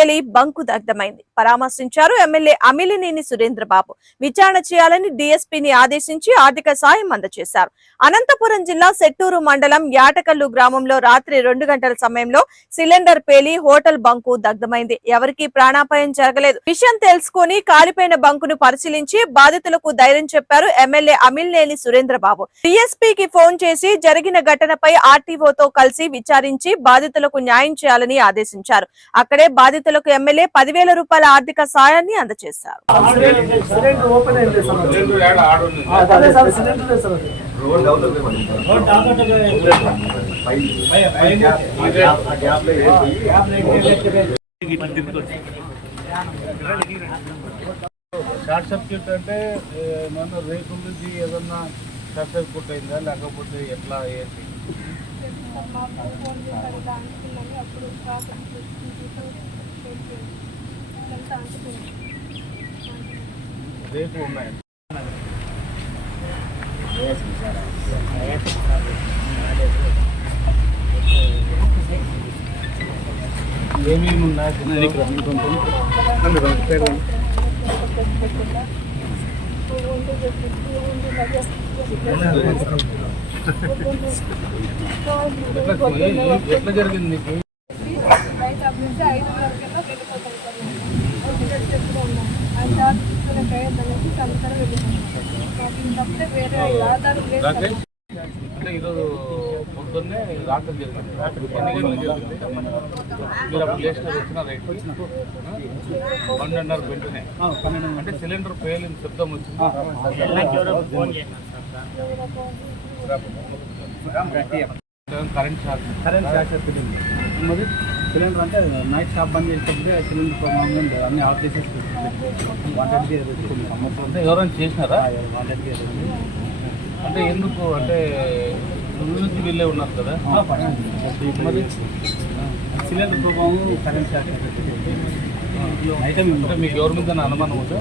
MLA bunk దగ్ధమైంది. పరామర్శించారు MLA Amilineni Surendra Babu. విచారణ చేయాలని డీఎస్పీని ఆదేశించి ఆర్థిక సాయం అందజేశారు. అనంతపురం జిల్లా సెట్టూరు మండలం యాటకల్లు గ్రామంలో రాత్రి రెండు గంటల సమయంలో సిలిండర్ పేలి హోటల్ బంకు దగ్ధమైంది. ఎవరికీ ప్రాణాపాయం జరగలేదు. విషయం తెలుసుకుని కాలిపోయిన బంకును పరిశీలించి బాధితులకు ధైర్యం చెప్పారు ఎమ్మెల్యే అమిలినేని సురేంద్రబాబు. డీఎస్పీకి ఫోన్ చేసి జరిగిన ఘటనపై ఆర్టీఓతో కలిసి విచారించి బాధితులకు న్యాయం చేయాలని ఆదేశించారు. అక్కడే బాధితులు బాధితులకు ఎమ్మెల్యే పదివేల రూపాయల ఆర్థిక సాయాన్ని అందజేశారు. షార్ట్ సర్క్యూట్ అంటే ఏమన్నా రేకులది ఏదన్నా షార్ట్ సర్క్యూట్ అయిందా లేకపోతే ఎట్లా ఏంటి? అప్పుడు రేపు ఏమేమి ఉన్నాయి? ఎట్లా ఎట్లా జరిగింది నీకు నుంచి ఐదు వరకల్లా వెళ్ళిపోతాం సార్. మేము టికెట్ చెప్తూ ఉన్నాం. ఆ చార్జ్ తీసుకునే ప్రయత్నం అనేసి సంతరం వెళ్ళిపోతాం మాకు ఇంతప్పుడే వేరే ఆధారం లేదు సార్. రాకేష్ అంటే ఈరోజు పొద్దున్నే రాత్రి జరిగింది. ఎన్ని జరిగింది. మీరు అప్పుడు లేచిన వచ్చిన రైట్? పన్నెండున్నర వెంటనే. అంటే సిలిండర్ పేలిన శబ్దం వచ్చింది. కరెంట్ షాక్ కరెంట్ షాక్ మరి? సిలిండర్ అంటే నైట్ షాప్ బంద్ చేసేటప్పుడు సిలిండర్ ప్రభావం ఉంది అన్ని ఆఫ్ చేసేసి సంవత్సరం అంటే ఎవరైనా చేసినారా? అంటే ఎందుకు? అంటే నుంచి వీళ్ళే ఉన్నారు కదా? మరి? సిలిండర్ ప్రభావం కరెంట్ షాక్ అంటే మీకు ఎవరి మీద అనుమానం ఉందా?